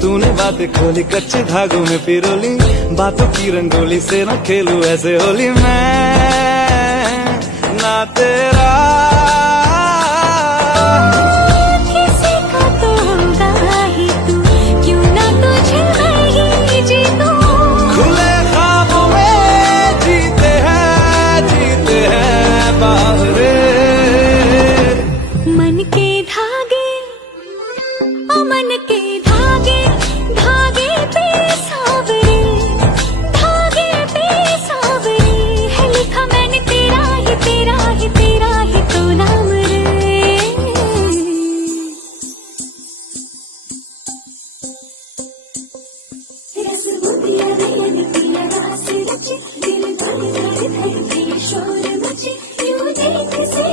तूने बातें खोली कच्चे धागों में पिरोली, बातों की रंगोली से न खेलूं ऐसे होली मैं ना तेरा। किसी का तो होगा ही तू, क्यों ना तुझे मैं ही जीतूं। खुले ख्वाबों में जीते हैं बाहरे। मन के धागे, ओ मन के धागे, धागे पे सावरे, धागे पे सावरे है लिखा मैंने तेरा ही तेरा ही तेरा ही तो नाम रे। रस बुंदिया नयन पिया रास रचे, दिल धड़ धड़ धड़के शोर मचे, यूं देख से